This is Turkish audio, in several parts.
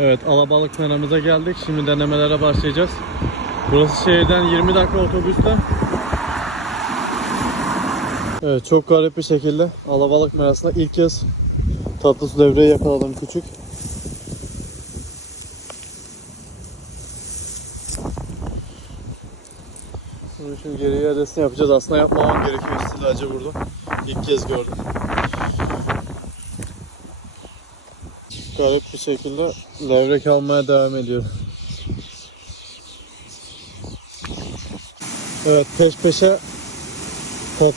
Evet alabalık meramıza geldik. Şimdi denemelere başlayacağız. Burası şehirden 20 dakika otobüste. Evet çok garip bir şekilde alabalık merasında ilk kez tatlı su devreyi yakaladım küçük. Bunun için geri iadesini yapacağız. Aslında yapmamam gerekiyor istilacı burada. İlk kez gördüm. Garip bir şekilde levrek almaya devam ediyor. Evet peş peşe tat,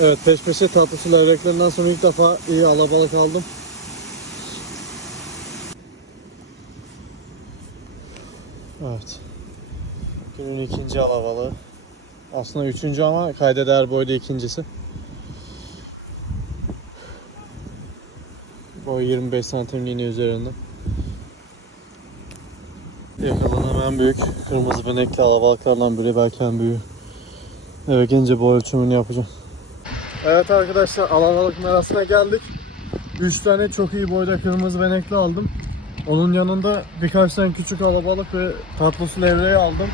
evet peş peşe tatlı su levreklerinden sonra ilk defa iyi alabalık aldım. Evet. Günün ikinci alabalığı. Aslında üçüncü ama kayda değer boyda ikincisi. Boy 25 santimliğine üzerinde. Yakalanan en büyük kırmızı benekli alabalıklardan biri belki en büyüğü. Eve gelince boy ölçümünü yapacağım. Evet arkadaşlar alabalık merasına geldik. 3 tane çok iyi boyda kırmızı benekli aldım. Onun yanında birkaç tane küçük alabalık ve tatlı su levreği aldım.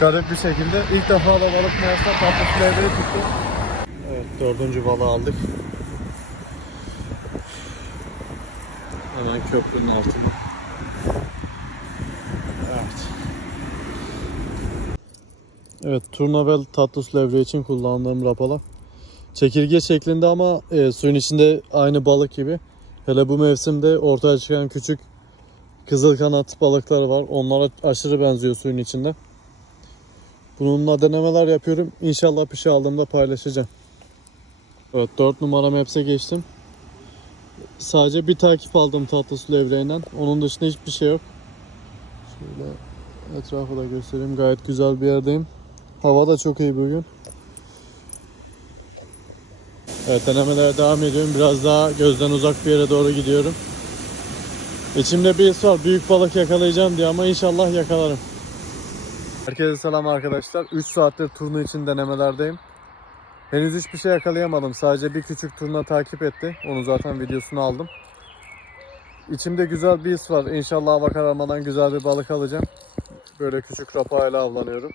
Garip bir şekilde. İlk defa alabalık merasına tatlı su levreği tuttum. Evet dördüncü balığı aldık. Hemen köprünün altında. Evet. Evet, turnabel tatlı su levreği için kullandığım rapala. Çekirge şeklinde ama e, suyun içinde aynı balık gibi. Hele bu mevsimde ortaya çıkan küçük kızıl kanat balıkları var. Onlara aşırı benziyor suyun içinde. Bununla denemeler yapıyorum. İnşallah bir şey aldığımda paylaşacağım. Evet 4 numara Maps'e geçtim. Sadece bir takip aldım tatlı su levreğinden. Onun dışında hiçbir şey yok. Şöyle etrafı da göstereyim. Gayet güzel bir yerdeyim. Hava da çok iyi bugün. Evet denemelere devam ediyorum. Biraz daha gözden uzak bir yere doğru gidiyorum. İçimde bir his var. Büyük balık yakalayacağım diye ama inşallah yakalarım. Herkese selam arkadaşlar. 3 saattir turnu için denemelerdeyim. Henüz hiçbir şey yakalayamadım. Sadece bir küçük turna takip etti. Onu zaten videosunu aldım. İçimde güzel bir his var. İnşallah hava kararmadan güzel bir balık alacağım. Böyle küçük rapayla avlanıyorum.